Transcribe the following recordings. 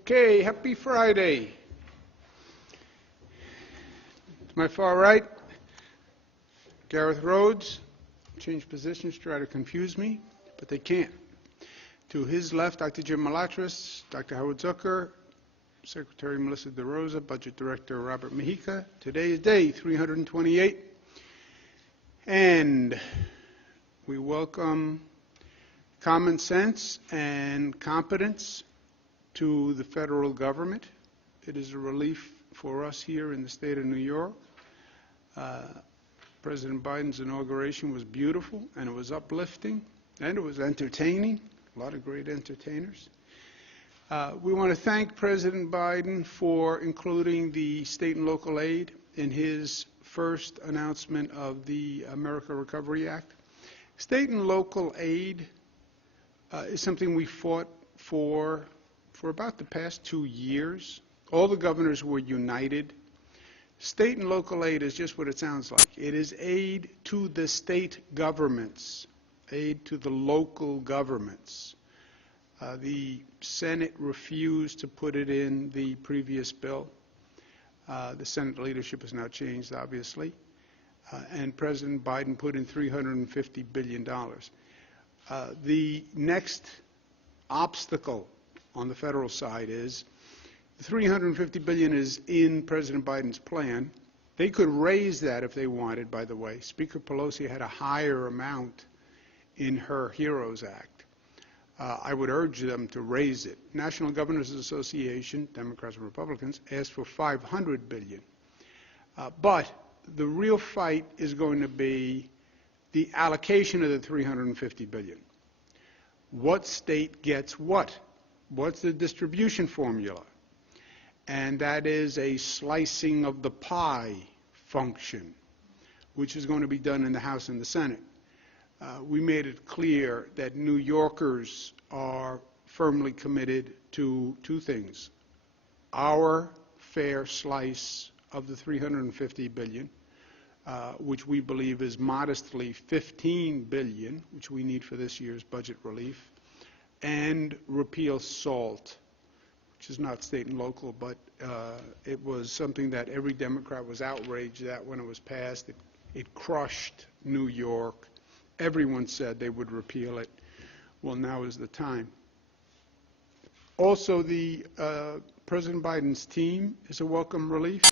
Okay, happy Friday. To my far right, Gareth Rhodes. Change positions, try to confuse me, but they can't. To his left, Dr. Jim Malatras, Dr. Howard Zucker, Secretary Melissa DeRosa, Budget Director Robert Mejica. Today is day 328, and we welcome common sense and competence to the federal government. It is a relief for us here in the state of New York. President Biden's inauguration was beautiful, and it was uplifting, and it was entertaining. A lot of great entertainers. We want to thank President Biden for including the state and local aid in his first announcement of the America Recovery Act. State and local aid is something we fought for about the past 2 years. All the governors were united. State and local aid is just what it sounds like. It is aid to the state governments, aid to the local governments. The Senate refused to put it in the previous bill. The Senate leadership has now changed, obviously. And President Biden put in $350 billion. The next obstacle on the federal side is the $350 billion is in President Biden's plan. They could raise that if they wanted, by the way. Speaker Pelosi had a higher amount in her HEROES Act. I would urge them to raise it. National Governors Association, Democrats and Republicans, asked for $500 billion. But the real fight is going to be the allocation of the $350 billion. What state gets what? What's the distribution formula? And that is a slicing of the pie function, which is going to be done in the House and the Senate. We made it clear that New Yorkers are firmly committed to two things: our fair slice of the $350 billion, which we believe is modestly $15 billion, which we need for this year's budget relief, and repeal SALT, which is not state and local, but it was something that every Democrat was outraged at when it was passed. It crushed New York. Everyone said they would repeal it. Well, now is the time. Also, the President Biden's team is a welcome relief.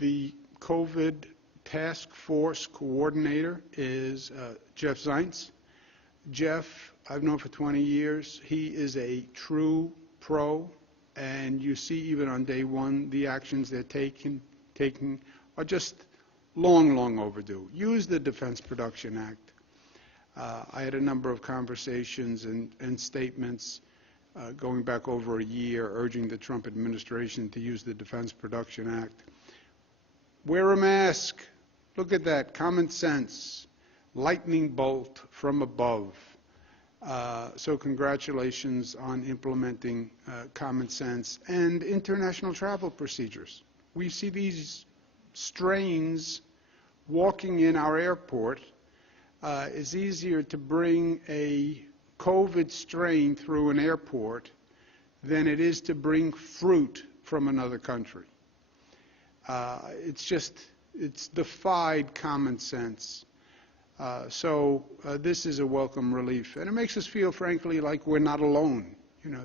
The COVID task force coordinator is Jeff Zients. Jeff, I've known for 20 years. He is a true pro, and you see even on day one the actions they're taking are just long overdue. Use the Defense Production Act. I had a number of conversations and statements going back over a year urging the Trump administration to use the Defense Production Act. Wear a mask. Look at that. Common sense. Lightning bolt from above. So congratulations on implementing common sense and international travel procedures. We see these strains walking in our airport. It's easier to bring a COVID strain through an airport than it is to bring fruit from another country. It's defied common sense. So this is a welcome relief, and it makes us feel, frankly, like we're not alone. You know,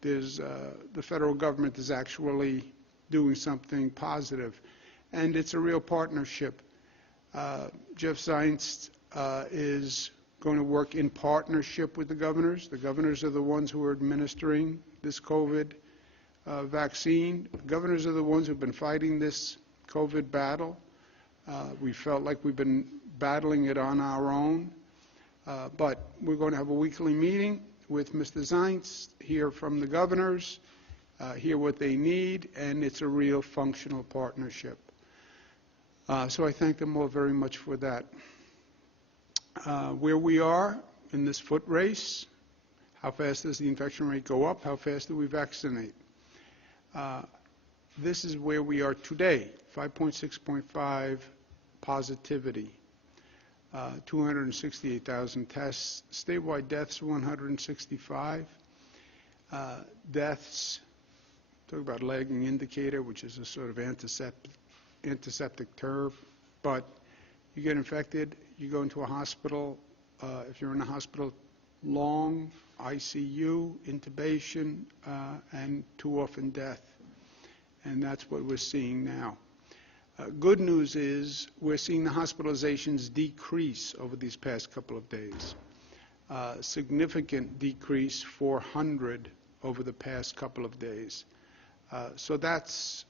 the federal government is actually doing something positive, and it's a real partnership. Jeff Zients is going to work in partnership with the governors. The governors are the ones who are administering this COVID vaccine. The governors are the ones who've been fighting this COVID battle. We felt like we've been battling it on our own, but we're going to have a weekly meeting with Mr. Zients, hear from the governors, hear what they need, and it's a real functional partnership. So I thank them all very much for that. Where we are in this foot race, how fast does the infection rate go up? How fast do we vaccinate? This is where we are today, 5.6.5 positivity, 268,000 tests, statewide deaths 165. Deaths, talk about lagging indicator, which is a sort of antiseptic term, but you get infected, you go into a hospital. If you're in a hospital, long ICU, intubation, and too often death. And that's what we're seeing now. Good news is we're seeing the hospitalizations decrease over these past couple of days. Significant decrease, 400 over the past couple of days. So that's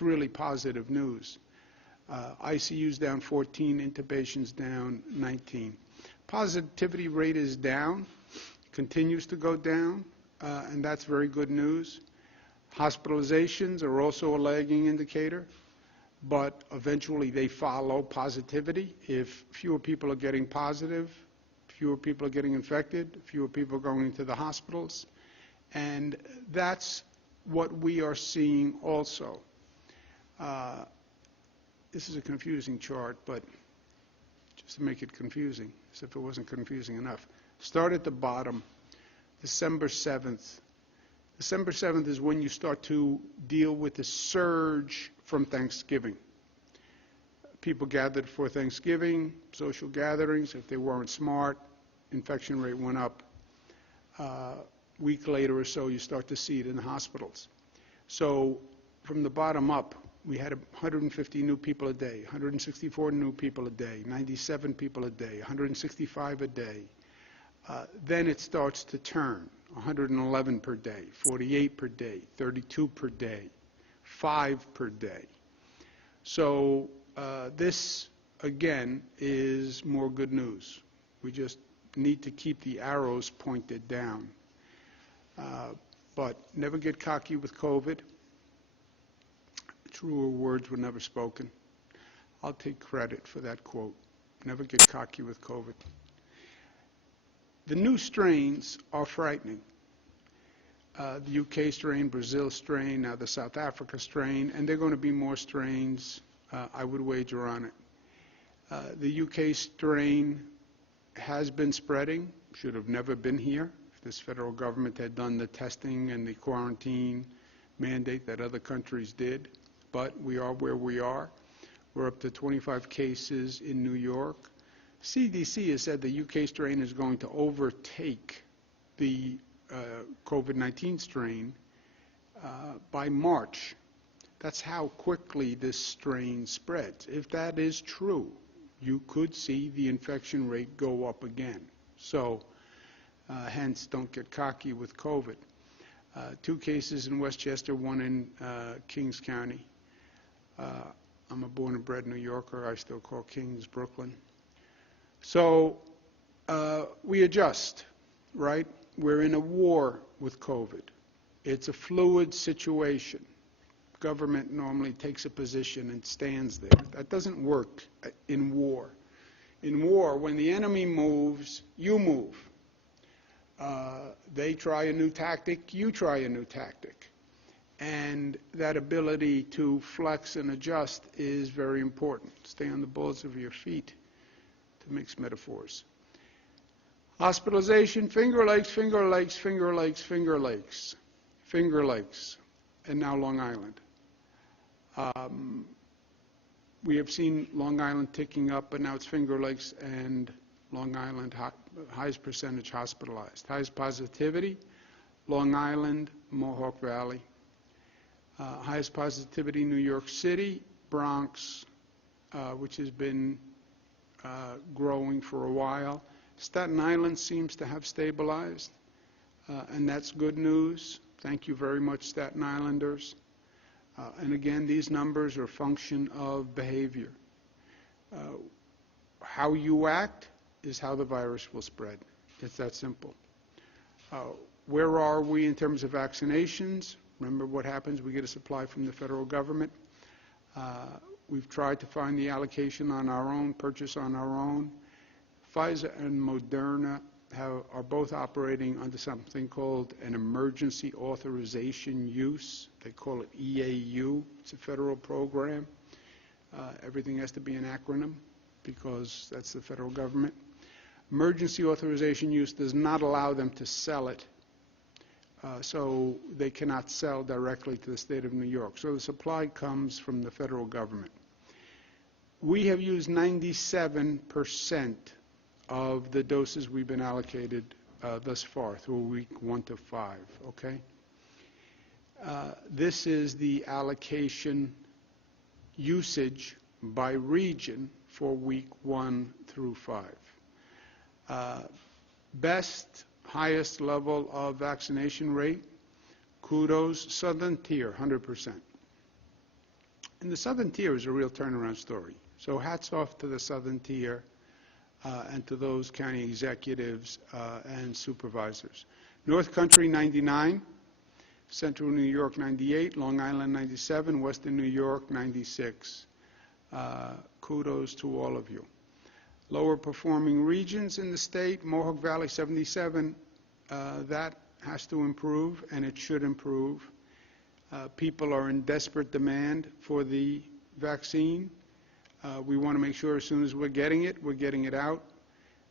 really positive news. ICU's down 14, intubations down 19. Positivity rate is down, continues to go down, and that's very good news. Hospitalizations are also a lagging indicator, but eventually they follow positivity. If fewer people are getting positive, fewer people are getting infected, fewer people are going into the hospitals, and that's what we are seeing also. This is a confusing chart, but just to make it confusing, as if it wasn't confusing enough. Start at the bottom, December 7th. December 7th is when you start to deal with the surge from Thanksgiving. People gathered for Thanksgiving, social gatherings. If they weren't smart, infection rate went up. Week later or so, you start to see it in the hospitals. So from the bottom up, we had 150 new people a day, 164 new people a day, 97 people a day, 165 a day. Then it starts to turn, 111 per day, 48 per day, 32 per day, 5 per day. So this, again, is more good news. We just need to keep the arrows pointed down. But never get cocky with COVID. Truer words were never spoken. I'll take credit for that quote. Never get cocky with COVID. The new strains are frightening. The UK strain, Brazil strain, now the South Africa strain, and there are going to be more strains. I would wager on it. The UK strain has been spreading, should have never been here. If this federal government had done the testing and the quarantine mandate that other countries did. But we are where we are. We're up to 25 cases in New York. CDC has said the UK strain is going to overtake the COVID-19 strain by March. That's how quickly this strain spreads. If that is true, you could see the infection rate go up again. So hence, don't get cocky with COVID. 2 cases in Westchester, 1 in Kings County. I'm a born and bred New Yorker. I still call Kings Brooklyn. So we adjust, right? We're in a war with COVID. It's a fluid situation. Government normally takes a position and stands there. That doesn't work in war. In war, when the enemy moves, you move. They try a new tactic, you try a new tactic. And that ability to flex and adjust is very important. Stay on the balls of your feet, to mix metaphors. Hospitalization, Finger Lakes, Finger Lakes, Finger Lakes, Finger Lakes, Finger Lakes, and now Long Island. We have seen Long Island ticking up, but now it's Finger Lakes and Long Island, highest percentage hospitalized. Highest positivity, Long Island, Mohawk Valley. Highest positivity, New York City, Bronx, which has been growing for a while. Staten Island seems to have stabilized, and that's good news. Thank you very much, Staten Islanders. And again, these numbers are a function of behavior. How you act is how the virus will spread. It's that simple. Where are we in terms of vaccinations? Remember what happens, we get a supply from the federal government. We've tried to find the allocation on our own, purchase on our own. Pfizer and Moderna are both operating under something called an emergency authorization use. They call it EAU. It's a federal program. Everything has to be an acronym because that's the federal government. Emergency authorization use does not allow them to sell it so they cannot sell directly to the state of New York. So the supply comes from the federal government. We have used 97% of the doses we've been allocated thus far through week 1 to 5, okay? This is the allocation usage by region for week 1 through 5. Best, highest level of vaccination rate, kudos, Southern Tier, 100%. And the Southern Tier is a real turnaround story. So hats off to the Southern Tier and to those county executives and supervisors. North Country, 99. Central New York, 98. Long Island, 97. Western New York, 96. Kudos to all of you. Lower performing regions in the state, Mohawk Valley, 77. That has to improve, and it should improve. People are in desperate demand for the vaccine. We want to make sure as soon as we're getting it out.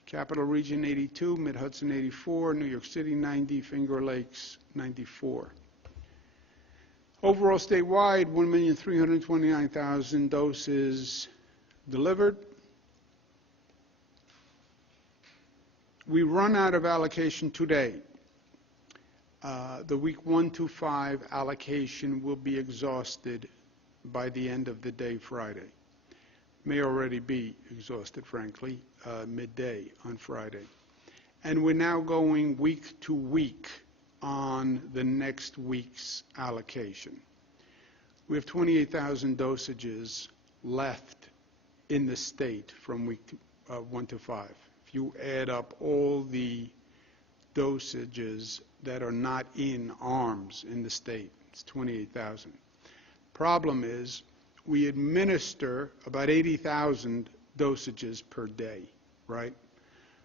Capital Region, 82. Mid-Hudson, 84. New York City, 90. Finger Lakes, 94. Overall statewide, 1,329,000 doses delivered. We run out of allocation today. The week 1 to 5 allocation will be exhausted by the end of the day Friday. May already be exhausted, frankly, midday on Friday. And we're now going week to week on the next week's allocation. We have 28,000 dosages left in the state from week 1 to 5. If you add up all the dosages that are not in arms in the state, it's 28,000. Problem is, we administer about 80,000 dosages per day, right?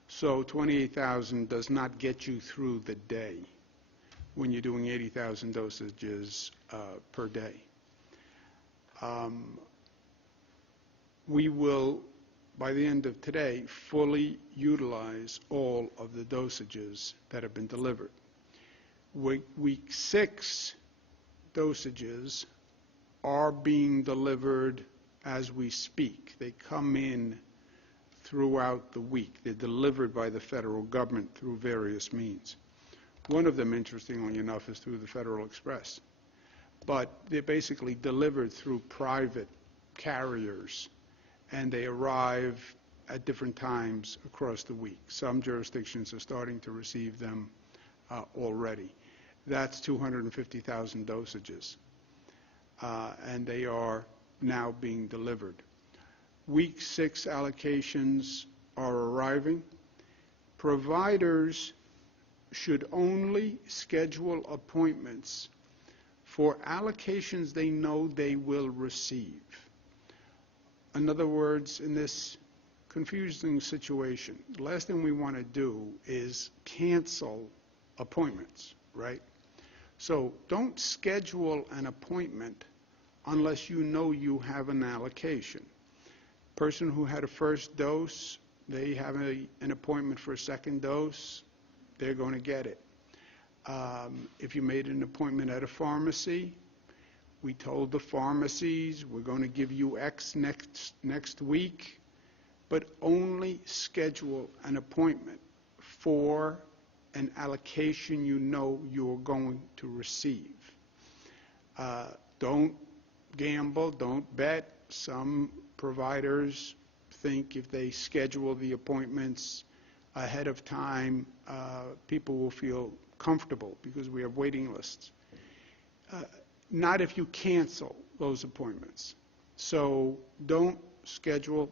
So 28,000 does not get you through the day when you're doing 80,000 dosages per day. We will, by the end of today, fully utilize all of the dosages that have been delivered. Week 6 dosages are being delivered as we speak. They come in throughout the week. They're delivered by the federal government through various means. One of them, interestingly enough, is through the Federal Express. But they're basically delivered through private carriers, and they arrive at different times across the week. Some jurisdictions are starting to receive them already. That's 250,000 dosages. And they are now being delivered. Week 6 allocations are arriving. Providers should only schedule appointments for allocations they know they will receive. In other words, in this confusing situation, the last thing we want to do is cancel appointments, right? So don't schedule an appointment unless you know you have an allocation. Person who had a first dose, they have an appointment for a second dose, they're going to get it. If you made an appointment at a pharmacy, we told the pharmacies we're going to give you X next week, but only schedule an appointment for an allocation you know you're going to receive. Don't gamble, don't bet. Some providers think if they schedule the appointments ahead of time, people will feel comfortable because we have waiting lists. Not if you cancel those appointments. So don't schedule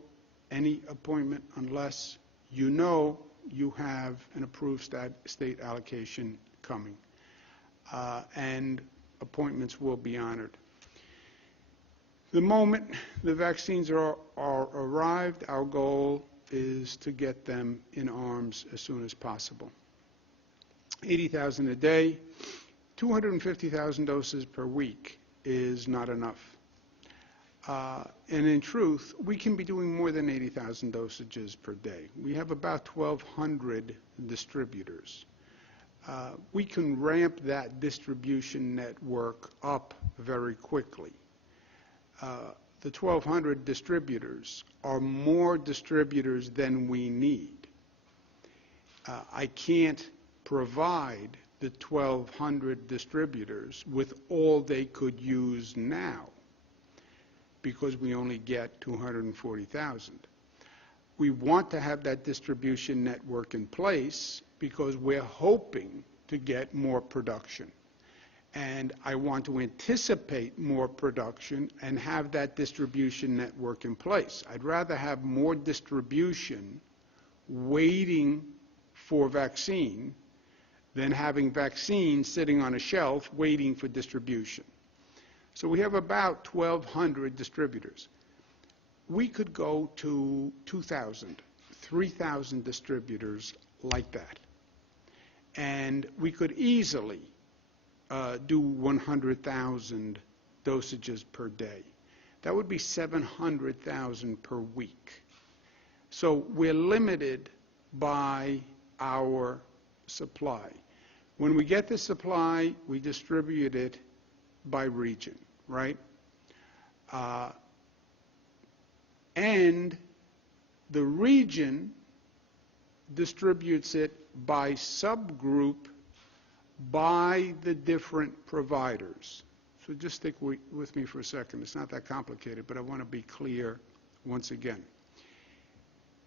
any appointment unless you know you have an approved state allocation coming. And appointments will be honored. The moment the vaccines are arrived, our goal is to get them in arms as soon as possible. 80,000 a day, 250,000 doses per week is not enough. And in truth, we can be doing more than 80,000 dosages per day. We have about 1,200 distributors. we can ramp that distribution network up very quickly. The 1,200 distributors are more distributors than we need. I can't provide the 1,200 distributors with all they could use now because we only get 240,000. We want to have that distribution network in place because we're hoping to get more production. And I want to anticipate more production and have that distribution network in place. I'd rather have more distribution waiting for vaccine than having vaccine sitting on a shelf waiting for distribution. So we have about 1,200 distributors. We could go to 2,000, 3,000 distributors like that. And we could easily do 100,000 dosages per day. That would be 700,000 per week. So we're limited by our supply. When we get the supply, we distribute it by region, right? And the region distributes it by subgroup by the different providers. So just stick with me for a second. It's not that complicated, but I want to be clear once again.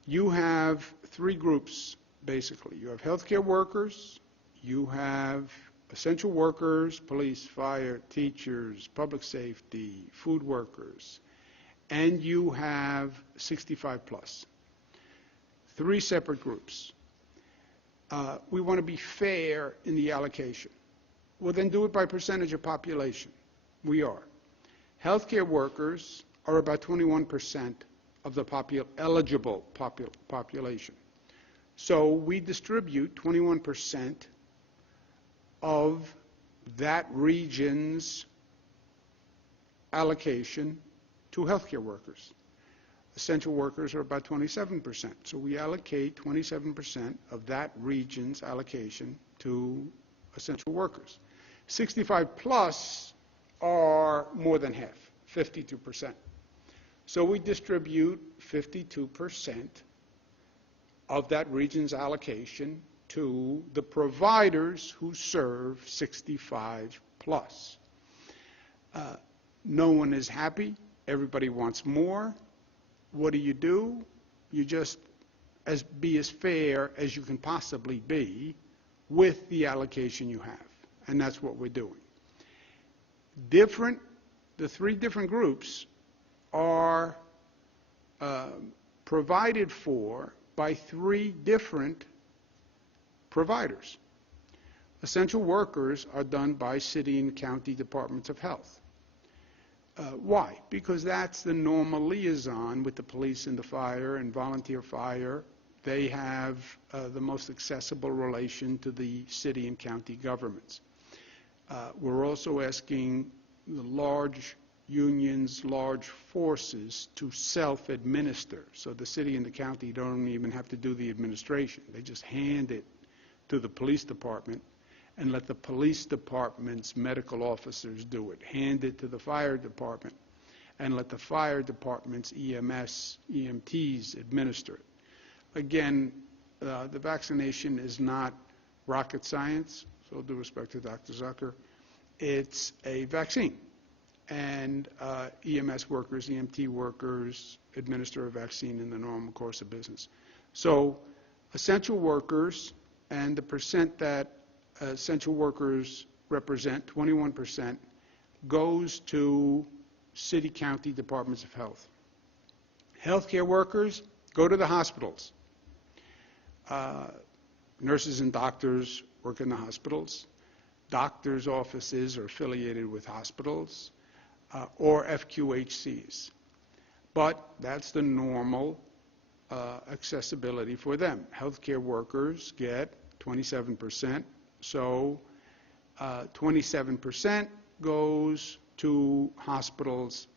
You have three groups, basically. You have healthcare workers, you have essential workers, police, fire, teachers, public safety, food workers, and you have 65 plus. Three separate groups. We want to be fair in the allocation. Well, then do it by percentage of population. We are. Healthcare workers are about 21% of the eligible population. So we distribute 21% of that region's allocation to healthcare workers. Essential workers are about 27%. So we allocate 27% of that region's allocation to essential workers. 65 plus are more than half, 52%. So we distribute 52% of that region's allocation to the providers who serve 65 plus. No one is happy. Everybody wants more. What do? You just be as fair as you can possibly be with the allocation you have. And that's what we're doing. The three different groups are provided for by three different providers. Essential workers are done by city and county departments of health. Why? Because that's the normal liaison with the police and the fire and volunteer fire. They have the most accessible relation to the city and county governments. We're also asking the large unions, large forces to self-administer. So the city and the county don't even have to do the administration. They just hand it to the police department and let the police department's medical officers do it. Hand it to the fire department and let the fire department's EMS, EMTs administer it. Again, the vaccination is not rocket science, so with due respect to Dr. Zucker. It's a vaccine. And EMS workers, EMT workers administer a vaccine in the normal course of business. So essential workers and the percent that essential workers represent, 21%, goes to city, county departments of health. Healthcare workers go to the hospitals. Nurses and doctors work in the hospitals. Doctors' offices are affiliated with hospitals or FQHCs. But that's the normal accessibility for them. Healthcare workers get 27%. So 27% goes to hospitals,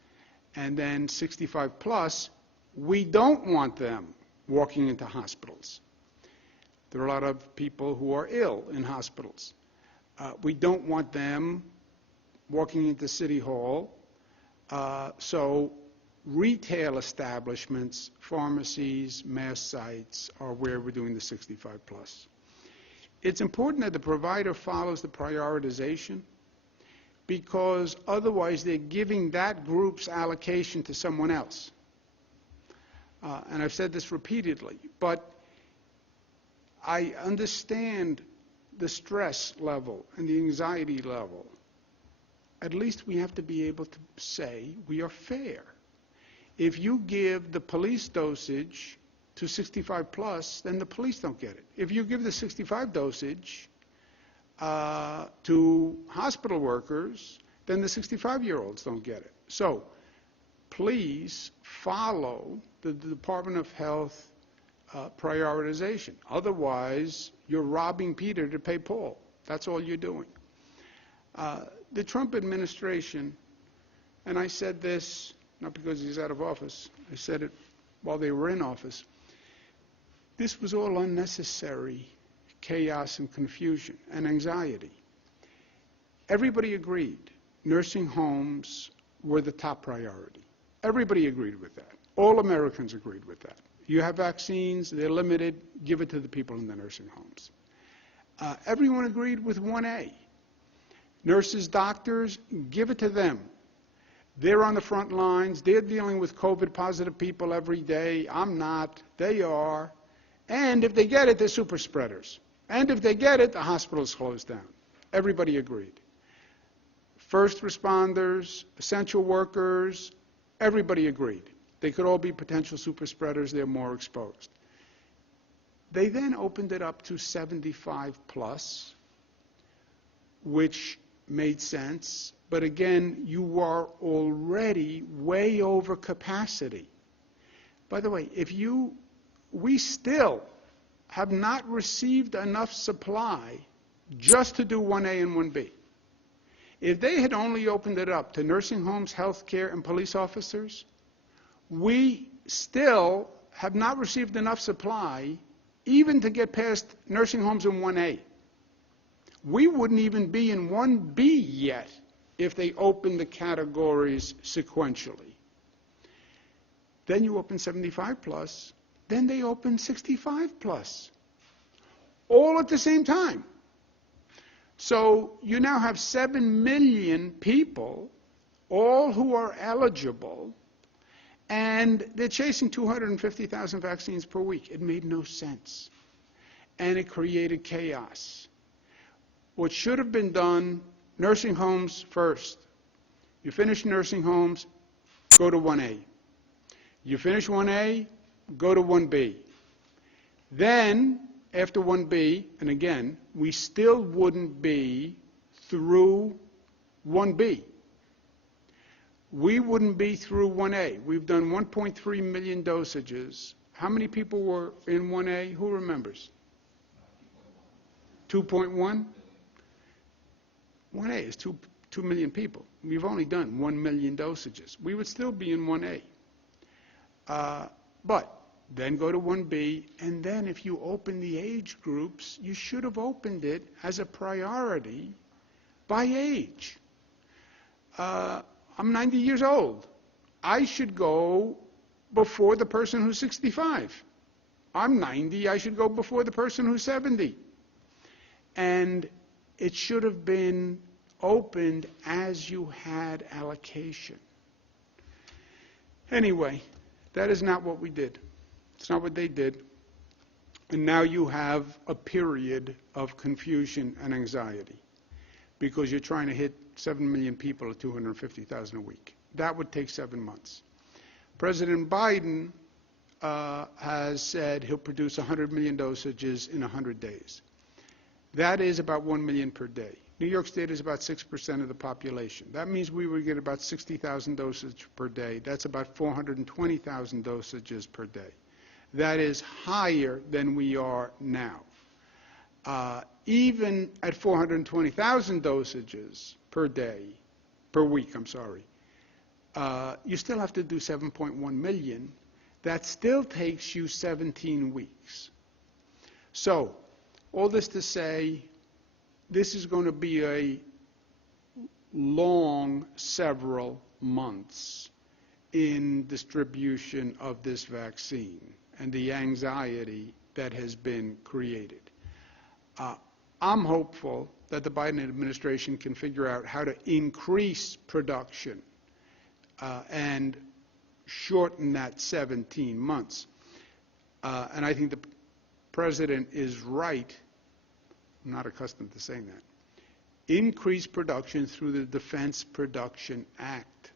and then 65 plus, we don't want them walking into hospitals. There are a lot of people who are ill in hospitals. We don't want them walking into City Hall. So retail establishments, pharmacies, mass sites are where we're doing the 65 plus. It's important that the provider follows the prioritization, because otherwise they're giving that group's allocation to someone else. And I've said this repeatedly, but I understand the stress level and the anxiety level. At least we have to be able to say we are fair. If you give the police dosage to 65 plus, then the police don't get it. If you give the 65 dosage to hospital workers, then the 65-year-olds don't get it. So please follow the Department of Health prioritization. Otherwise, you're robbing Peter to pay Paul. That's all you're doing. The Trump administration, and I said this not because he's out of office, I said it while they were in office, this was all unnecessary chaos and confusion and anxiety. Everybody agreed nursing homes were the top priority. Everybody agreed with that. All Americans agreed with that. You have vaccines, they're limited, give it to the people in the nursing homes. Everyone agreed with 1A. Nurses, doctors, give it to them. They're on the front lines. They're dealing with COVID-positive people every day. I'm not. They are. And if they get it, they're super spreaders. And if they get it, the hospital's closed down. Everybody agreed. First responders, essential workers, everybody agreed. They could all be potential super spreaders. They're more exposed. They then opened it up to 75 plus, which made sense. But again, you are already way over capacity. By the way, we still have not received enough supply just to do 1A and 1B. If they had only opened it up to nursing homes, healthcare, and police officers, we still have not received enough supply even to get past nursing homes in 1A. We wouldn't even be in 1B yet if they opened the categories sequentially. Then you open 75 plus, then they open 65 plus, all at the same time. So you now have 7 million people, all who are eligible, and they're chasing 250,000 vaccines per week. It made no sense. And it created chaos. What should have been done, nursing homes first. You finish nursing homes, go to 1A. You finish 1A, go to 1B. Then, after 1B, and again, we still wouldn't be through 1B. We wouldn't be through 1A. We've done 1.3 million dosages. How many people were in 1A? Who remembers? 2.1? 1A is 2 million people. We've only done 1 million dosages. We would still be in 1A. But then go to 1B, and then if you open the age groups, you should have opened it as a priority by age. I'm 90 years old. I should go before the person who's 65. I'm 90, I should go before the person who's 70. And it should have been opened as you had allocation. Anyway, that is not what we did. It's not what they did. And now you have a period of confusion and anxiety because you're trying to hit 7 million people at 250,000 a week. That would take 7 months. President Biden has said he'll produce 100 million dosages in 100 days. That is about 1 million per day. New York State is about 6% of the population. That means we would get about 60,000 dosages per day. That's about 420,000 dosages per day. That is higher than we are now. Even at 420,000 dosages per week, you still have to do 7.1 million. That still takes you 17 weeks. So All this to say, this is going to be a long several months in distribution of this vaccine and the anxiety that has been created. I'm hopeful that the Biden administration can figure out how to increase production and shorten that 17 months. And I think the President is right. I'm not accustomed to saying that. Increase production through the Defense Production Act.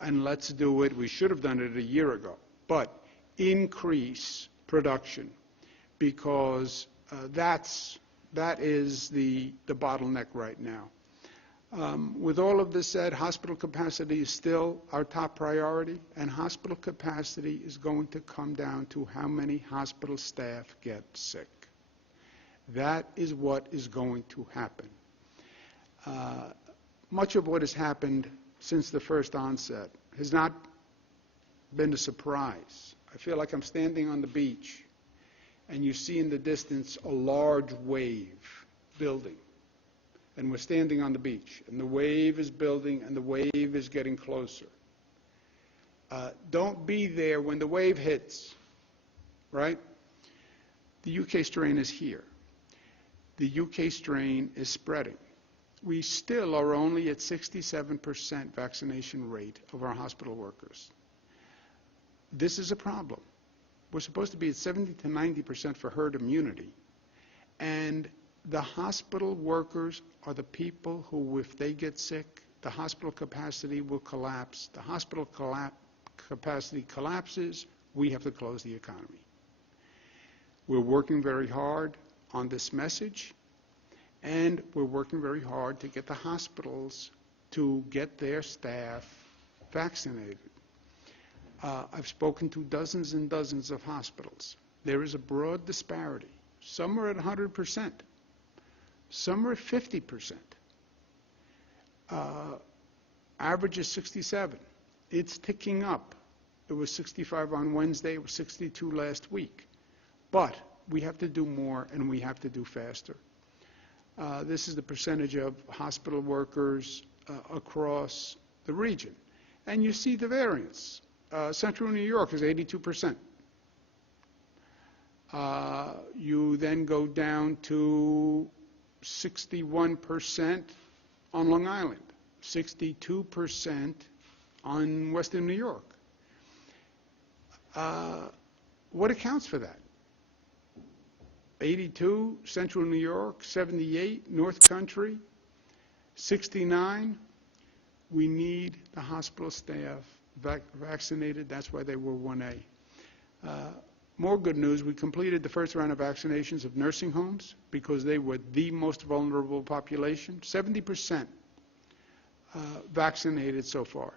And let's do it. We should have done it a year ago. But increase production, because that is the bottleneck right now. With all of this said, hospital capacity is still our top priority, and hospital capacity is going to come down to how many hospital staff get sick. That is what is going to happen. Much of what has happened since the first onset has not been a surprise. I feel like I'm standing on the beach, and you see in the distance a large wave building. And we're standing on the beach, and the wave is building, and the wave is getting closer. Don't be there when the wave hits, right? The UK strain is here. The UK strain is spreading. We still are only at 67% vaccination rate of our hospital workers. This is a problem. We're supposed to be at 70 to 90% for herd immunity, and the hospital workers are the people who, if they get sick, the hospital capacity will collapse. The hospital capacity collapses, we have to close the economy. We're working very hard on this message, and we're working very hard to get the hospitals to get their staff vaccinated. I've spoken to dozens and dozens of hospitals. There is a broad disparity. Some are at 100%. Some are at 50%. Average is 67. It's ticking up. It was 65 on Wednesday. It was 62 last week. But we have to do more, and we have to do faster. This is the percentage of hospital workers across the region. And you see the variance. Central New York is 82%. You then go down to 61% on Long Island, 62% on Western New York. What accounts for that? 82, Central New York, 78, North Country, 69. We need the hospital staff vaccinated. That's why they were 1A. More good news, we completed the first round of vaccinations of nursing homes because they were the most vulnerable population. 70% vaccinated so far.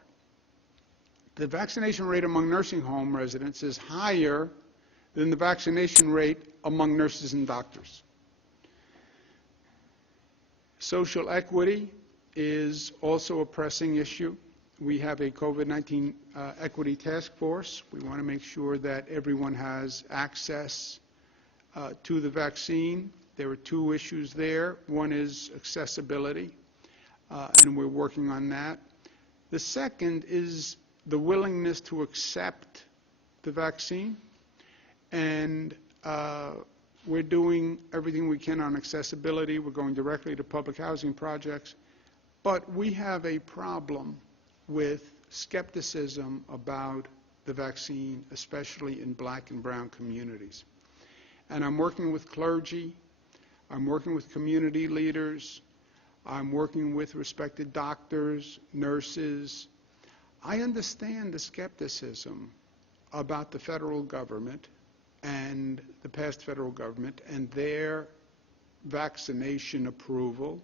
The vaccination rate among nursing home residents is higher than the vaccination rate among nurses and doctors. Social equity is also a pressing issue. We have a COVID-19 equity task force. We want to make sure that everyone has access to the vaccine. There are two issues there. One is accessibility, and we're working on that. The second is the willingness to accept the vaccine, and we're doing everything we can on accessibility. We're going directly to public housing projects, but we have a problem with skepticism about the vaccine, especially in black and brown communities. And I'm working with clergy, I'm working with community leaders, I'm working with respected doctors, nurses. I understand the skepticism about the federal government and the past federal government and their vaccination approval.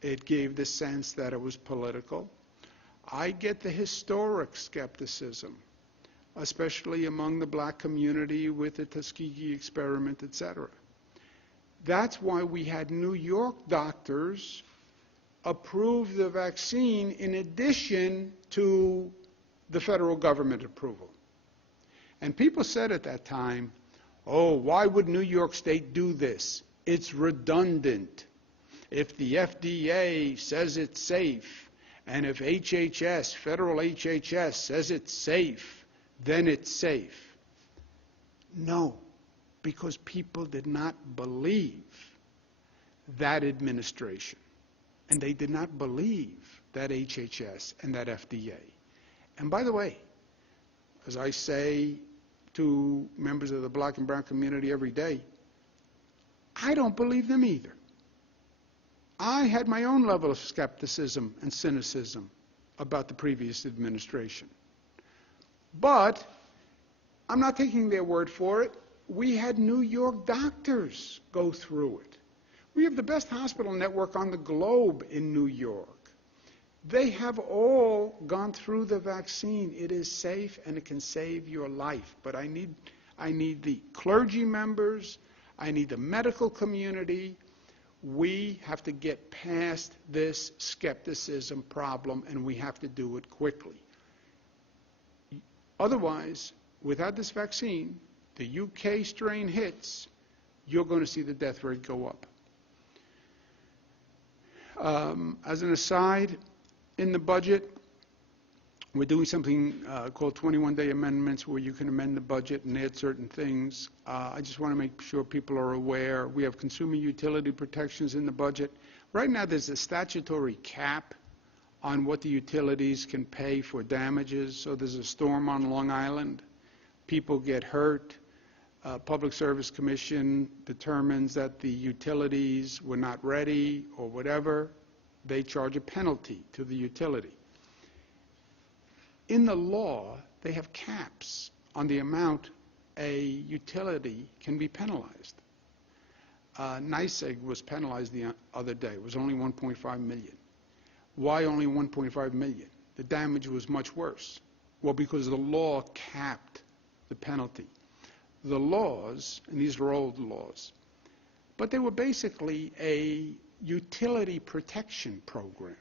It gave the sense that it was political. I get the historic skepticism, especially among the black community with the Tuskegee experiment, etc. That's why we had New York doctors approve the vaccine in addition to the federal government approval. And people said at that time, Oh, why would New York State do this? It's redundant. If the FDA says it's safe, and if HHS, federal HHS, says it's safe, then it's safe. No, because people did not believe that administration, and they did not believe that HHS and that FDA. And by the way, as I say to members of the black and brown community every day, I don't believe them either. I had my own level of skepticism and cynicism about the previous administration. But I'm not taking their word for it. We had New York doctors go through it. We have the best hospital network on the globe in New York. They have all gone through the vaccine. It is safe and it can save your life. But I need the clergy members, I need the medical community. We have to get past this skepticism problem, and we have to do it quickly. Otherwise, without this vaccine, the UK strain hits, you're going to see the death rate go up. As an aside, in the budget, we're doing something called 21-day amendments, where you can amend the budget and add certain things. I just want to make sure people are aware. We have consumer utility protections in the budget. Right now, there's a statutory cap on what the utilities can pay for damages. So there's a storm on Long Island. People get hurt. Public Service Commission determines that the utilities were not ready or whatever. They charge a penalty to the utility. In the law, they have caps on the amount a utility can be penalized. NYSEG was penalized the other day. It was only $1.5 million. Why only $1.5 million? The damage was much worse. Well, because the law capped the penalty. The laws, and these are old laws, but they were basically a utility protection program.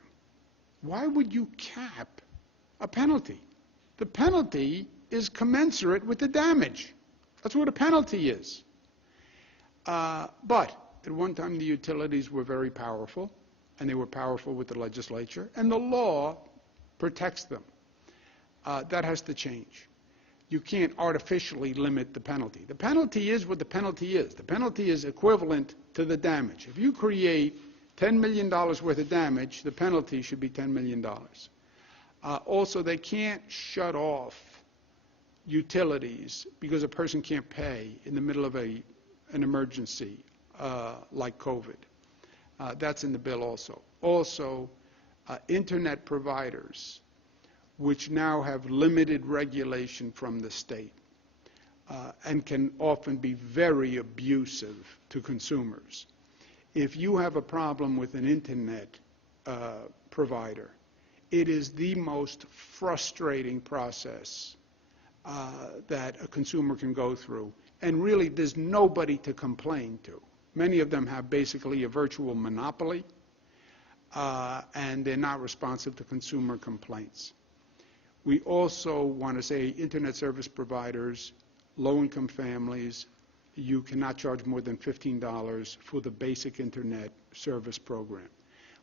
Why would you cap a penalty? The penalty is commensurate with the damage. That's what a penalty is. But at one time the utilities were very powerful, and they were powerful with the legislature, and the law protects them. That has to change. You can't artificially limit the penalty. The penalty is what the penalty is. The penalty is equivalent to the damage. If you create $10 million worth of damage, the penalty should be $10 million. Also, they can't shut off utilities because a person can't pay in the middle of an emergency like COVID. That's in the bill also. Also, internet providers, which now have limited regulation from the state and can often be very abusive to consumers. If you have a problem with an internet provider, it is the most frustrating process that a consumer can go through. And really, there's nobody to complain to. Many of them have basically a virtual monopoly, and they're not responsive to consumer complaints. We also want to say internet service providers, low-income families, you cannot charge more than $15 for the basic internet service program.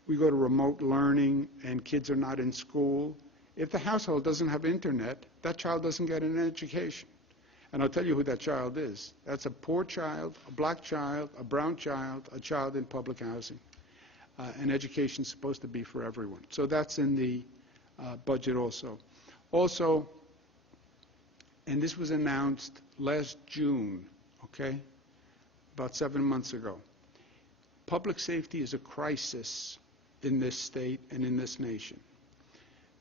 We go to remote learning and kids are not in school. If the household doesn't have internet, that child doesn't get an education. And I'll tell you who that child is. That's a poor child, a black child, a brown child, a child in public housing. And education is supposed to be for everyone. So that's in the budget also. Also, and this was announced last June, okay, about 7 months ago, public safety is a crisis in this state and in this nation.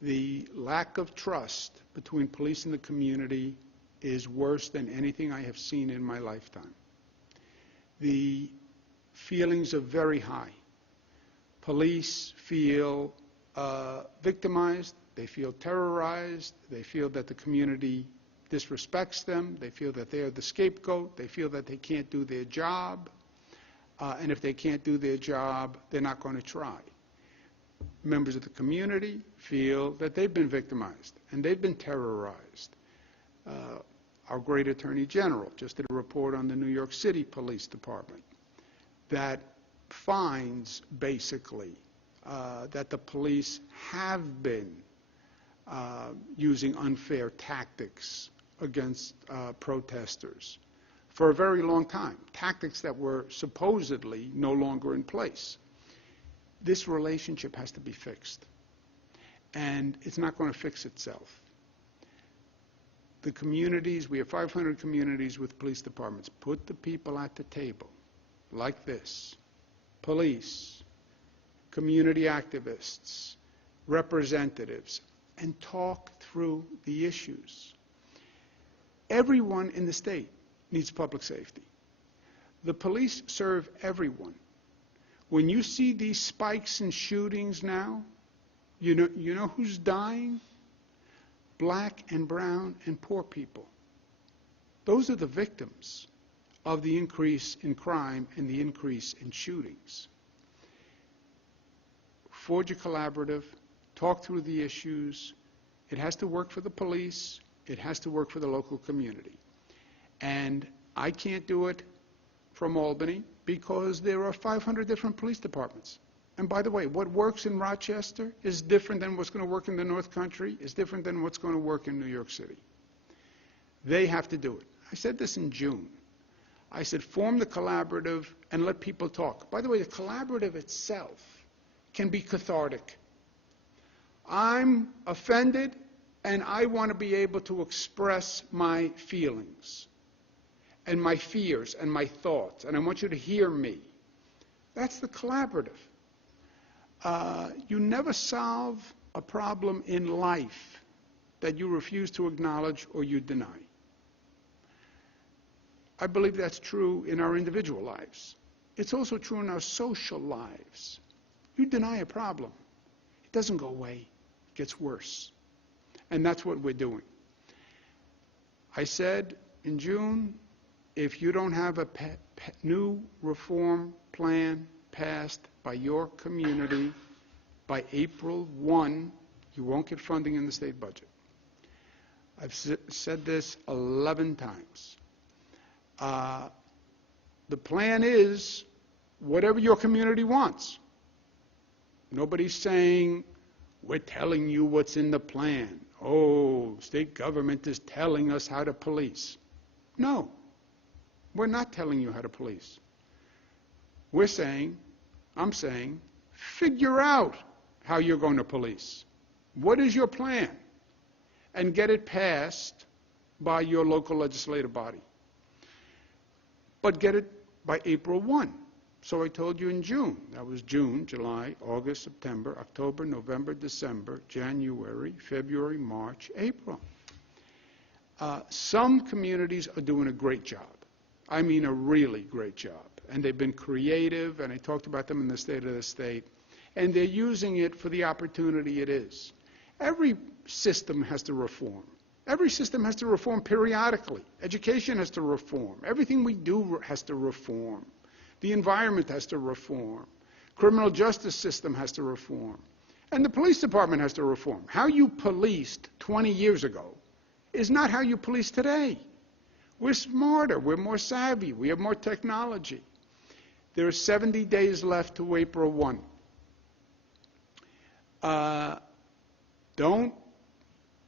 The lack of trust between police and the community is worse than anything I have seen in my lifetime. The feelings are very high. Police feel victimized, they feel terrorized, they feel that the community disrespects them, they feel that they are the scapegoat, they feel that they can't do their job, and if they can't do their job, they're not going to try. Members of the community feel that they've been victimized and they've been terrorized. Our great Attorney General just did a report on the New York City Police Department that finds basically that the police have been using unfair tactics against protesters for a very long time, tactics that were supposedly no longer in place. This relationship has to be fixed, and it's not going to fix itself. The communities, we have 500 communities with police departments. Put the people at the table like this: police, community activists, representatives, and talk through the issues. Everyone in the state needs public safety. The police serve everyone. When you see these spikes in shootings now, you know who's dying? Black and brown and poor people. Those are the victims of the increase in crime and the increase in shootings. Forge a collaborative, talk through the issues. It has to work for the police. It has to work for the local community. And I can't do it from Albany because there are 500 different police departments. And by the way, what works in Rochester is different than what's going to work in the North Country, is different than what's going to work in New York City. They have to do it. I said this in June. I said, form the collaborative and let people talk. By the way, the collaborative itself can be cathartic. I'm offended, and I want to be able to express my feelings and my fears and my thoughts, and I want you to hear me. That's the collaborative. You never solve a problem in life that you refuse to acknowledge or you deny. I believe that's true in our individual lives. It's also true in our social lives. You deny a problem, it doesn't go away, it gets worse. And that's what we're doing. I said in June, if you don't have a new reform plan passed by your community by April 1, you won't get funding in the state budget. I've said this 11 times. The plan is whatever your community wants. Nobody's saying, we're telling you what's in the plan. Oh, state government is telling us how to police. No, we're not telling you how to police. We're saying, I'm saying, figure out how you're going to police. What is your plan? And get it passed by your local legislative body. But get it by April 1. So I told you in June. That was June, July, August, September, October, November, December, January, February, March, April. Some communities are doing a great job. I mean a really great job. And they've been creative, and I talked about them in the State of the State. And they're using it for the opportunity it is. Every system has to reform. Every system has to reform periodically. Education has to reform. Everything we do has to reform. The environment has to reform. Criminal justice system has to reform. And the police department has to reform. How you policed 20 years ago is not how you police today. We're smarter. We're more savvy. We have more technology. There are 70 days left to April 1. Don't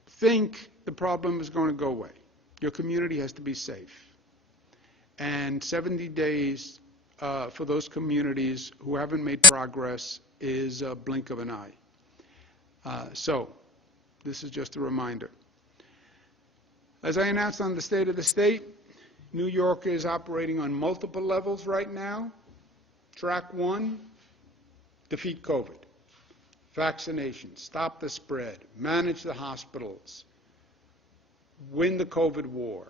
think the problem is going to go away. Your community has to be safe. And 70 days for those communities who haven't made progress is a blink of an eye. So this is just a reminder. As I announced on the State of the State, New York is operating on multiple levels right now. Track 1, defeat COVID. Vaccination, stop the spread, manage the hospitals, win the COVID war,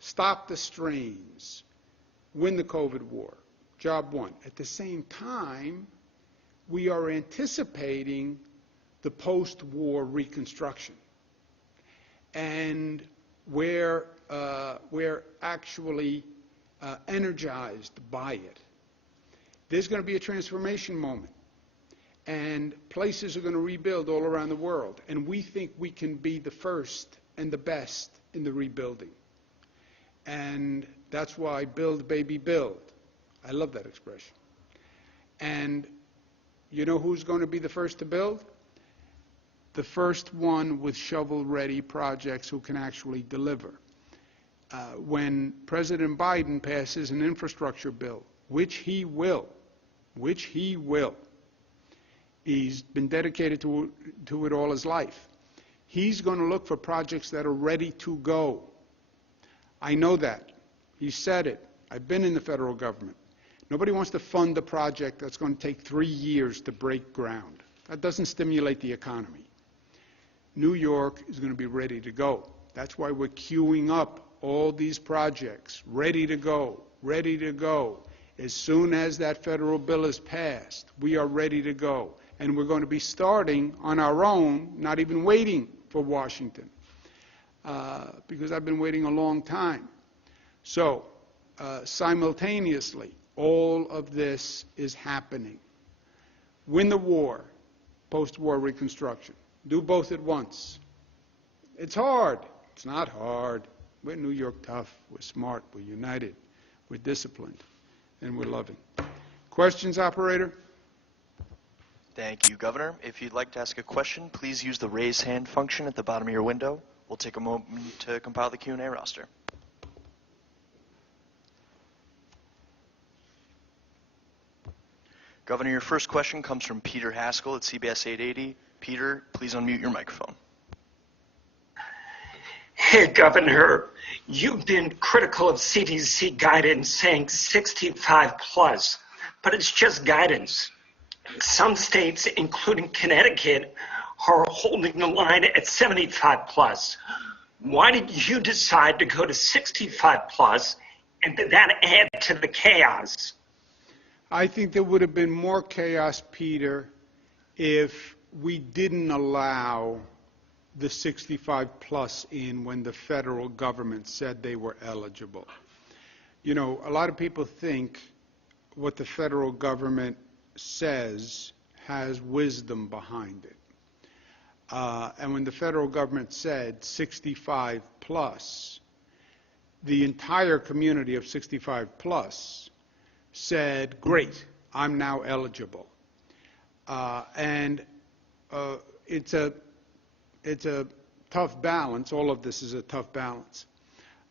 stop the strains, win the COVID war. Job 1. At the same time, we are anticipating the post-war reconstruction. And we're actually energized by it. There's going to be a transformation moment. And places are going to rebuild all around the world. And we think we can be the first and the best in the rebuilding. And that's why build, baby, build. I love that expression. And you know who's going to be the first to build? The first one with shovel-ready projects who can actually deliver. When President Biden passes an infrastructure bill, which he will, he's been dedicated to it all his life. He's going to look for projects that are ready to go. I know that. He said it. I've been in the federal government. Nobody wants to fund a project that's going to take 3 years to break ground. That doesn't stimulate the economy. New York is going to be ready to go. That's why we're queuing up all these projects, ready to go, ready to go. As soon as that federal bill is passed, we are ready to go. And we're going to be starting on our own, not even waiting for Washington, because I've been waiting a long time. So, simultaneously, all of this is happening. Win the war, post-war reconstruction. Do both at once. It's hard. It's not hard. We're New York tough. We're smart. We're united. We're disciplined. And we're loving. Questions, operator? Thank you, Governor. If you'd like to ask a question, please use the raise hand function at the bottom of your window. We'll take a moment to compile the Q&A roster. Governor, your first question comes from Peter Haskell at CBS 880. Peter, please unmute your microphone. Hey, Governor, you've been critical of CDC guidance saying 65 plus, but it's just guidance. Some states, including Connecticut, are holding the line at 75 plus. Why did you decide to go to 65 plus, and did that add to the chaos? I think there would have been more chaos, Peter, if we didn't allow the 65 plus in when the federal government said they were eligible. You know, a lot of people think what the federal government says has wisdom behind it. And when the federal government said 65 plus, the entire community of 65 plus said, great, I'm now eligible. It's a tough balance. All of this is a tough balance.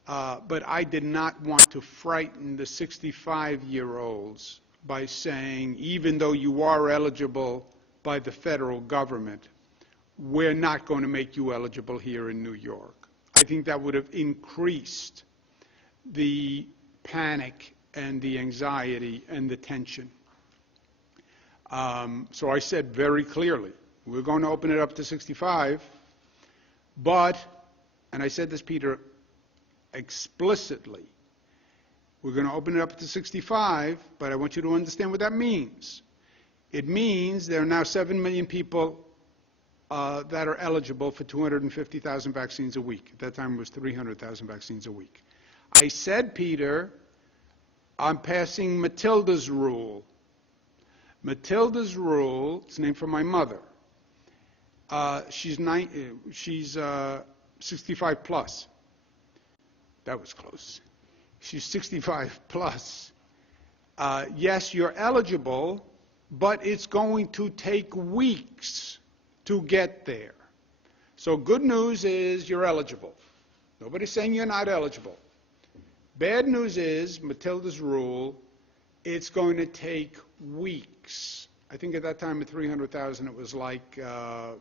But I did not want to frighten the 65-year-olds by saying, even though you are eligible by the federal government, we're not going to make you eligible here in New York. I think that would have increased the panic and the anxiety and the tension. So I said very clearly, we're going to open it up to 65, but, and I said this, Peter, explicitly, we're going to open it up to 65, but I want you to understand what that means. It means there are now 7 million people that are eligible for 250,000 vaccines a week. At that time it was 300,000 vaccines a week. I said, Peter, I'm passing Matilda's rule. Matilda's rule, it's named for my mother. She's 65 plus. That was close. She's 65 plus. Yes, you're eligible, but it's going to take weeks to get there. So good news is you're eligible. Nobody's saying you're not eligible. Bad news is, Matilda's rule, it's going to take weeks. I think at that time at 300,000 it was like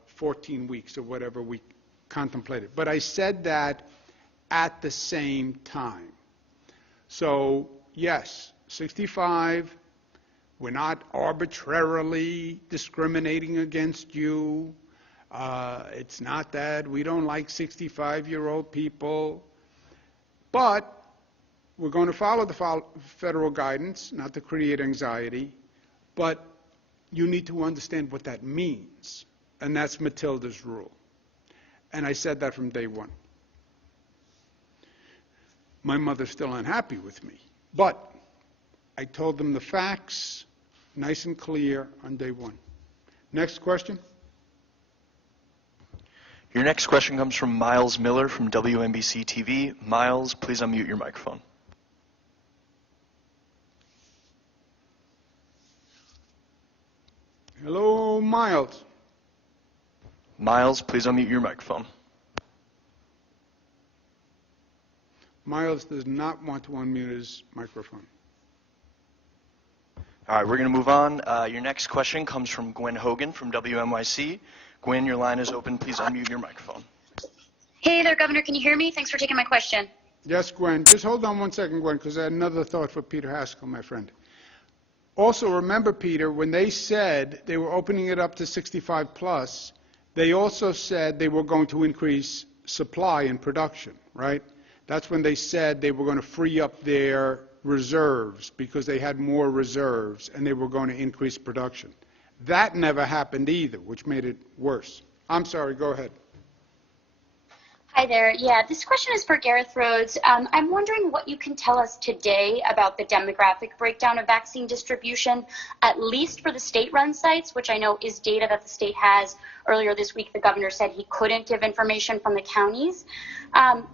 14 weeks or whatever we contemplated. But I said that at the same time. So yes, 65, we're not arbitrarily discriminating against you. It's not that we don't like 65-year-old people. But we're going to follow the federal guidance, not to create anxiety, but you need to understand what that means. And that's Matilda's rule. And I said that from day one. My mother's still unhappy with me. But I told them the facts, nice and clear, on day one. Next question. Your next question comes from Miles Miller from WNBC TV. Miles, please unmute your microphone. Hello, Miles. Miles, please unmute your microphone. Miles does not want to unmute his microphone. All right, we're going to move on. Your next question comes from Gwen Hogan from WNYC. Gwen, your line is open. Please unmute your microphone. Hey there, Governor. Can you hear me? Thanks for taking my question. Yes, Gwen. Just hold on one second, Gwen, because I had another thought for Peter Haskell, my friend. Also, remember, Peter, when they said they were opening it up to 65 plus, they also said they were going to increase supply and production, right? That's when they said they were going to free up their reserves because they had more reserves and they were going to increase production. That never happened either, which made it worse. I'm sorry, go ahead. Hi there. Yeah, this question is for Gareth Rhodes. I'm wondering what you can tell us today about the demographic breakdown of vaccine distribution, at least for the state-run sites, which I know is data that the state has. Earlier this week, the governor said he couldn't give information from the counties.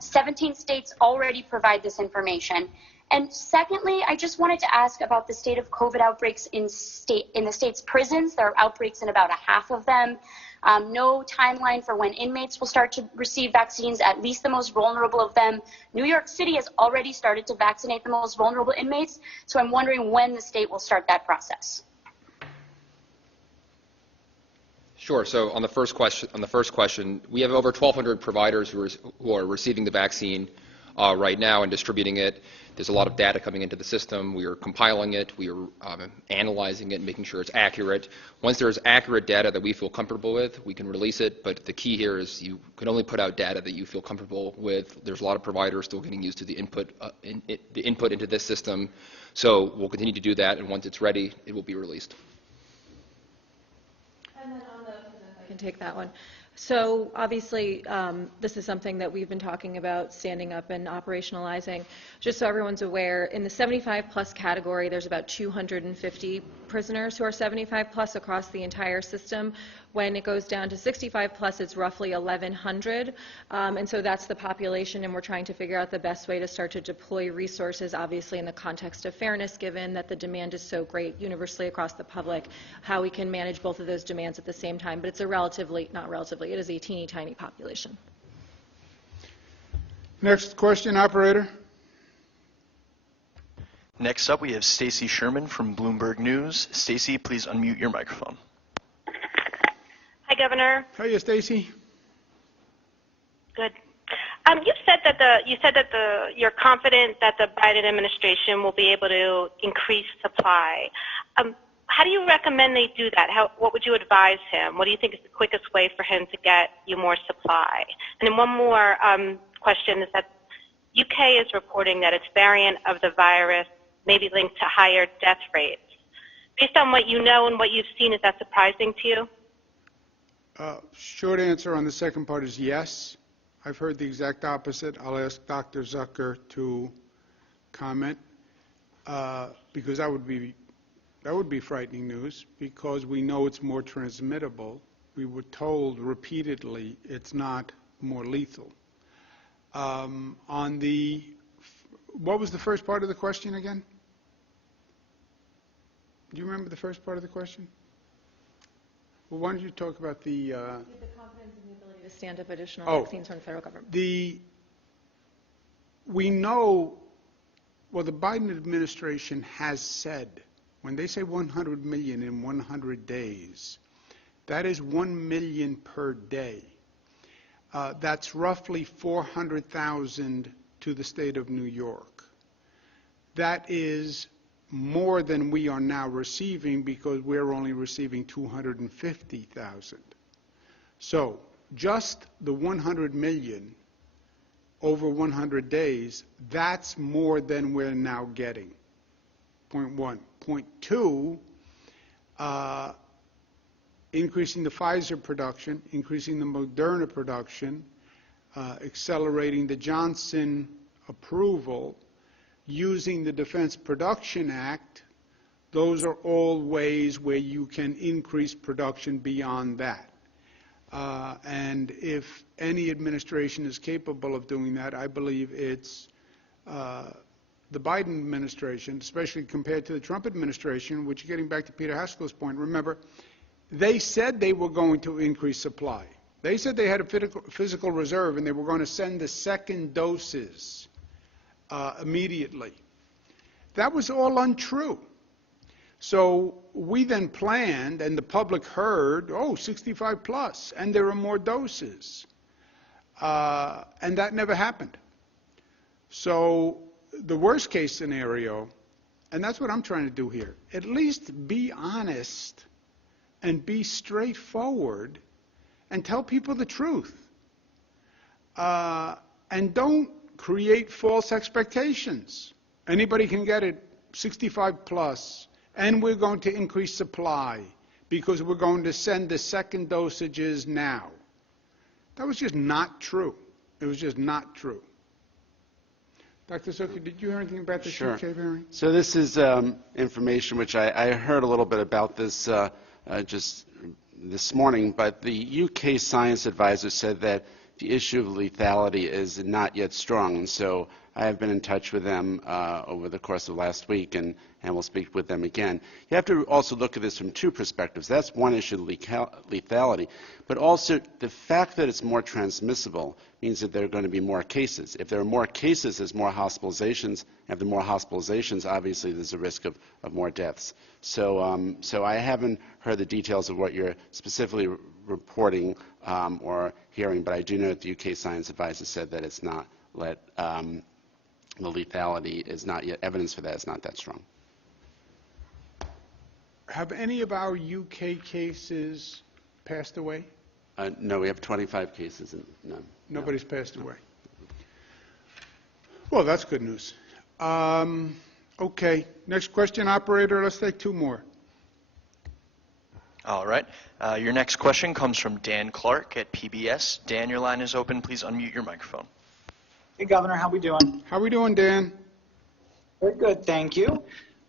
17 states already provide this information. And secondly, I just wanted to ask about the state of COVID outbreaks in the state's prisons. There are outbreaks in about a half of them. No timeline for when inmates will start to receive vaccines, at least the most vulnerable of them. New York City has already started to vaccinate the most vulnerable inmates, so I'm wondering when the state will start that process. Sure. So on the first question, we have over 1,200 providers who are receiving the vaccine right now and distributing it. There's a lot of data coming into the system. We are compiling it. We are analyzing it, making sure it's accurate. Once there's accurate data that we feel comfortable with, we can release it. But the key here is you can only put out data that you feel comfortable with. There's a lot of providers still getting used to the input into this system. So we'll continue to do that, and once it's ready, it will be released. And then on I can take that one. So obviously, this is something that we've been talking about standing up and operationalizing. Just so everyone's aware, in the 75 plus category, there's about 250 prisoners who are 75 plus across the entire system. When it goes down to 65 plus, it's roughly 1,100. And so that's the population, and we're trying to figure out the best way to start to deploy resources, obviously in the context of fairness, given that the demand is so great universally across the public, how we can manage both of those demands at the same time. But it's a it is a teeny tiny population. Next question, operator. Next up, we have Stacy Sherman from Bloomberg News. Stacy, please unmute your microphone. Hi, Governor. Hiya, Stacy. Good. You said that you're confident that the Biden administration will be able to increase supply. How do you recommend they do that? What would you advise him? What do you think is the quickest way for him to get you more supply? And then one more question is that UK is reporting that its variant of the virus may be linked to higher death rates. Based on what you know and what you've seen, is that surprising to you? Short answer on the second part is yes. I've heard the exact opposite. I'll ask Dr. Zucker to comment because that would be frightening news because we know it's more transmittable. We were told repeatedly it's not more lethal. What was the first part of the question again? Do you remember the first part of the question? Well, why don't you talk about the confidence in the ability to stand up additional vaccines from the federal government. We know, well, the Biden administration has said, when they say 100 million in 100 days, that is 1 million per day. That's roughly 400,000 to the state of New York. That is more than we are now receiving because we're only receiving 250,000. So just the 100 million over 100 days, that's more than we're now getting. Point one. Point two, increasing the Pfizer production, increasing the Moderna production, accelerating the Johnson approval, using the Defense Production Act, those are all ways where you can increase production beyond that. And if any administration is capable of doing that, I believe it's the Biden administration, especially compared to the Trump administration, which, getting back to Peter Haskell's point, remember, they said they were going to increase supply. They said they had a physical reserve and they were going to send the second doses immediately. That was all untrue. So we then planned, and the public heard, 65 plus, and there are more doses. And that never happened. So the worst case scenario, and that's what I'm trying to do here, at least be honest and be straightforward and tell people the truth. And don't create false expectations. Anybody can get it 65 plus, and we're going to increase supply because we're going to send the second dosages now. That was just not true. It was just not true. Dr. Zucker, did you hear anything about the Sure. UK variant? So this is information which I heard a little bit about this just this morning, but the UK science advisor said that the issue of lethality is not yet strong, and so I have been in touch with them over the course of last week, and we'll speak with them again. You have to also look at this from two perspectives. That's one issue, lethality, but also the fact that it's more transmissible means that there are going to be more cases. If there are more cases, there's more hospitalizations. If there are more hospitalizations, obviously there's a risk of more deaths. So, so I haven't heard the details of what you're specifically reporting or hearing, but I do know that the UK science advisor said that it's not the lethality is not yet, evidence for that is not that strong. Have any of our UK cases passed away? No, we have 25 cases. And none. Nobody's passed away. Well, that's good news. Okay, next question, operator. Let's take two more. All right. Your next question comes from Dan Clark at PBS. Dan, your line is open. Please unmute your microphone. Hey, Governor, how we doing? How we doing, Dan? Very good, thank you.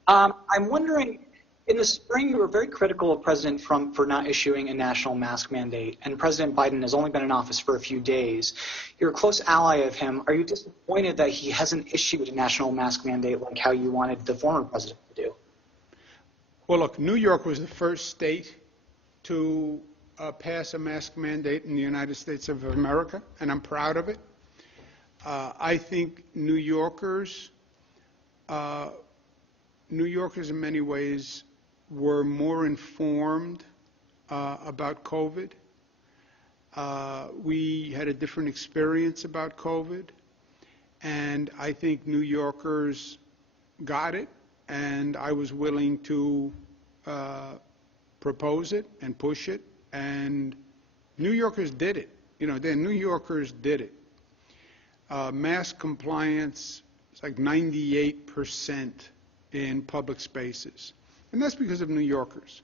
I'm wondering, in the spring, you were very critical of President Trump for not issuing a national mask mandate, and President Biden has only been in office for a few days. You're a close ally of him. Are you disappointed that he hasn't issued a national mask mandate like how you wanted the former president to do? Well, look, New York was the first state to pass a mask mandate in the United States of America, and I'm proud of it. I think New Yorkers in many ways were more informed about COVID. We had a different experience about COVID, and I think New Yorkers got it, and I was willing to propose it and push it, and New Yorkers did it. You know, the New Yorkers did it. Mask compliance is like 98% in public spaces. And that's because of New Yorkers.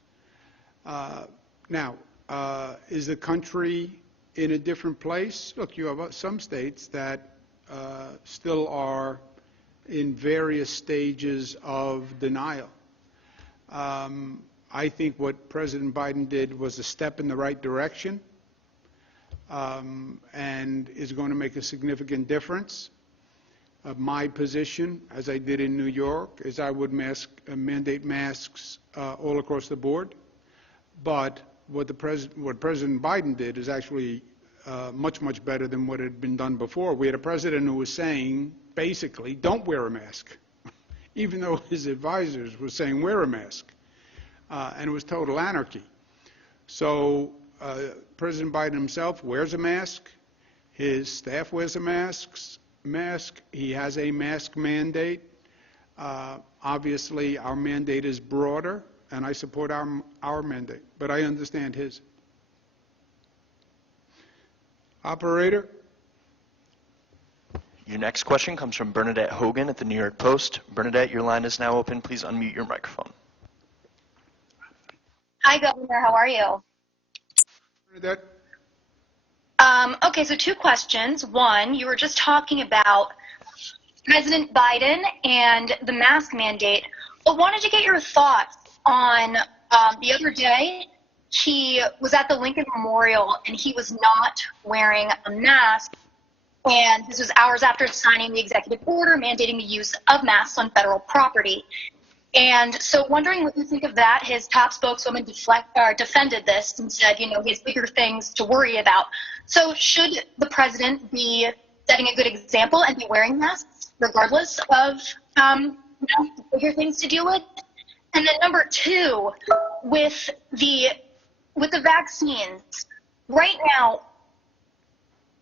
Now, is the country in a different place? Look, you have some states that still are in various stages of denial. I think what President Biden did was a step in the right direction. And is going to make a significant difference. My position, as I did in New York, is I would mandate masks all across the board. But what President Biden did is actually much, much better than what had been done before. We had a president who was saying, basically, don't wear a mask, even though his advisors were saying wear a mask. And it was total anarchy. So President Biden himself wears a mask. His staff wears a mask. He has a mask mandate. Obviously, our mandate is broader, and I support our mandate, but I understand his. Operator? Your next question comes from Bernadette Hogan at the New York Post. Bernadette, your line is now open. Please unmute your microphone. Hi, Governor. How are you? Bernadette? Okay, so two questions. One, you were just talking about President Biden and the mask mandate. I wanted to get your thoughts on the other day, he was at the Lincoln Memorial and he was not wearing a mask. And this was hours after signing the executive order mandating the use of masks on federal property. And so wondering what you think of that. His top spokeswoman defended this and said, he has bigger things to worry about. So should the president be setting a good example and be wearing masks regardless of bigger things to deal with? And then number two, with the vaccines, right now,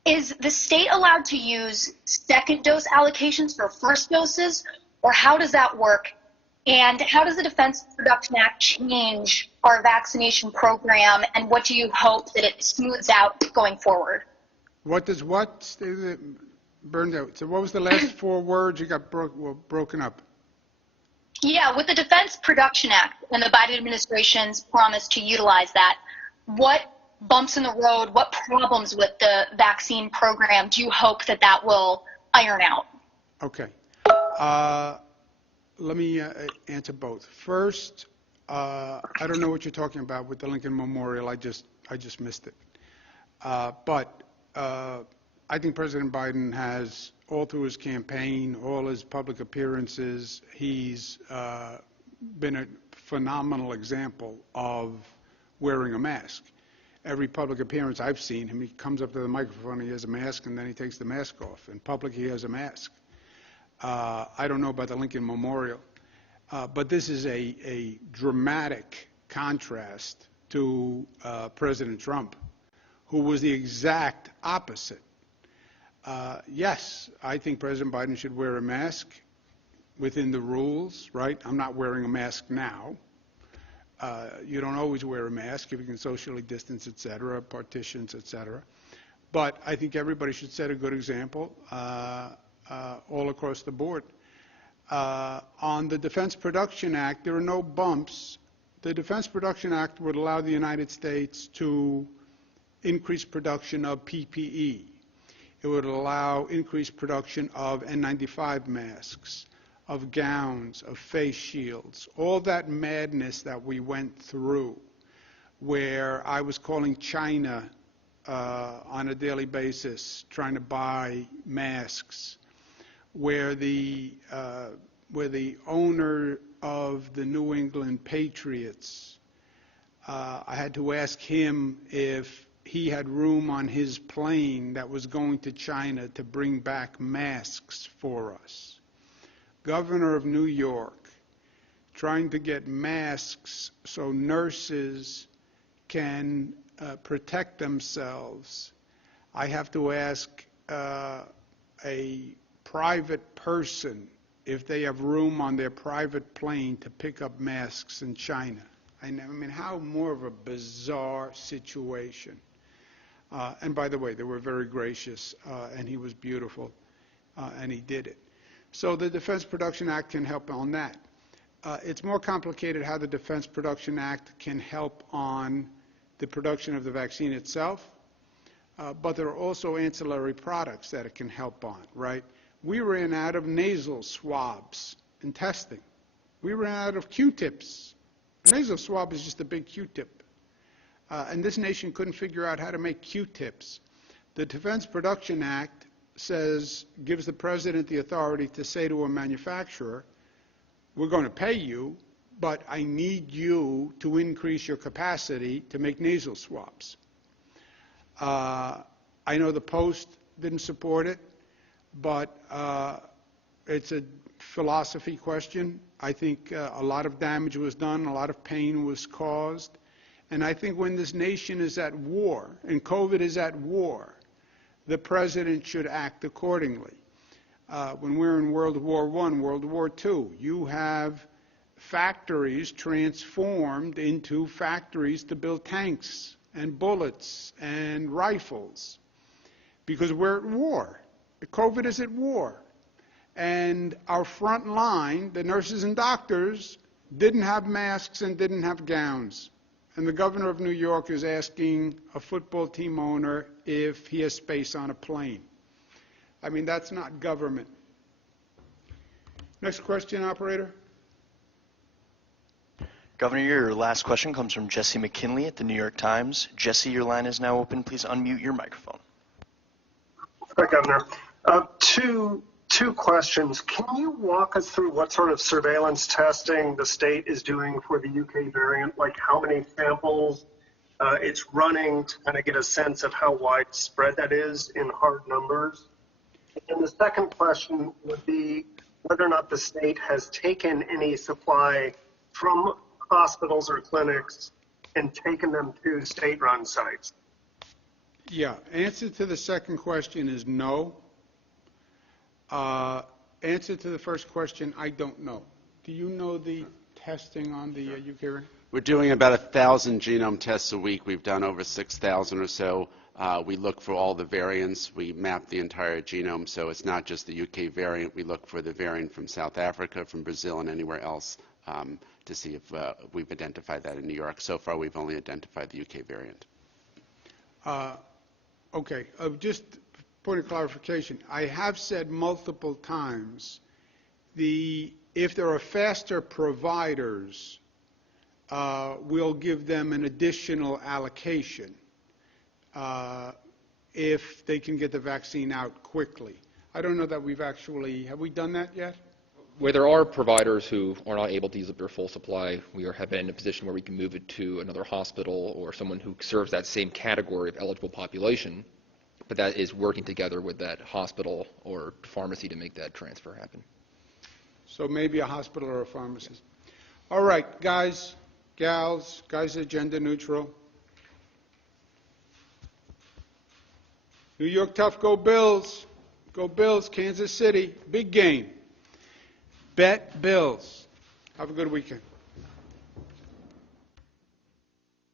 is the state allowed to use second dose allocations for first doses, or how does that work? And how does the Defense Production Act change our vaccination program, and what do you hope that it smooths out going forward? What does what? Burned out. So what was the last four words? You got broken up. Yeah, with the Defense Production Act and the Biden administration's promise to utilize that, what bumps in the road, what problems with the vaccine program do you hope that will iron out? Okay. Let me answer both. First, I don't know what you're talking about with the Lincoln Memorial. I just missed it. But I think President Biden has, all through his campaign, all his public appearances, he's been a phenomenal example of wearing a mask. Every public appearance I've seen him, he comes up to the microphone, he has a mask, and then he takes the mask off. In public, he has a mask. I don't know about the Lincoln Memorial, but this is a dramatic contrast to President Trump, who was the exact opposite. Yes, I think President Biden should wear a mask within the rules, right? I'm not wearing a mask now. You don't always wear a mask if you can socially distance, et cetera, partitions, et cetera. But I think everybody should set a good example all across the board. On the Defense Production Act, there are no bumps. The Defense Production Act would allow the United States to increase production of PPE. It would allow increased production of N95 masks, of gowns, of face shields, all that madness that we went through, where I was calling China on a daily basis, trying to buy masks, where the owner of the New England Patriots, I had to ask him if he had room on his plane that was going to China to bring back masks for us. Governor of New York, trying to get masks so nurses can protect themselves. I have to ask a private person if they have room on their private plane to pick up masks in China. I mean, how more of a bizarre situation. And by the way, they were very gracious, and he was beautiful, and he did it. So the Defense Production Act can help on that. It's more complicated how the Defense Production Act can help on the production of the vaccine itself, but there are also ancillary products that it can help on, right? We ran out of nasal swabs in testing. We ran out of Q-tips. A nasal swab is just a big Q-tip. And this nation couldn't figure out how to make Q-tips. The Defense Production Act gives the president the authority to say to a manufacturer, we're going to pay you, but I need you to increase your capacity to make nasal swabs. I know the Post didn't support it, but it's a philosophy question. I think a lot of damage was done, a lot of pain was caused, and I think when this nation is at war, and COVID is at war, the president should act accordingly. When we're in World War I, World War II, you have factories transformed into factories to build tanks and bullets and rifles because we're at war. COVID is at war. And our front line, the nurses and doctors, didn't have masks and didn't have gowns. And the governor of New York is asking a football team owner if he has space on a plane. I mean, that's not government. Next question, operator. Governor, your last question comes from Jesse McKinley at the New York Times. Jesse, your line is now open. Please unmute your microphone. Hi, Governor. Two questions. Can you walk us through what sort of surveillance testing the state is doing for the UK variant? Like how many samples it's running to kind of get a sense of how widespread that is in hard numbers? And the second question would be whether or not the state has taken any supply from hospitals or clinics and taken them to state-run sites. Yeah, answer to the second question is no. Answer to the first question, I don't know. Do you know the testing on the UK variant? We're doing about 1,000 genome tests a week. We've done over 6,000 or so. We look for all the variants. We map the entire genome, so it's not just the UK variant. We look for the variant from South Africa, from Brazil, and anywhere else to see if we've identified that in New York. So far, we've only identified the UK variant. Okay, just point of clarification. I have said multiple times, if there are faster providers, we'll give them an additional allocation if they can get the vaccine out quickly. I don't know that have we done that yet? Where there are providers who are not able to use up their full supply, we have been in a position where we can move it to another hospital or someone who serves that same category of eligible population, but that is working together with that hospital or pharmacy to make that transfer happen. So maybe a hospital or a pharmacist. All right, guys, gals, guys are gender neutral. New York tough, go Bills. Go Bills, Kansas City, big game. Bet Bills. Have a good weekend.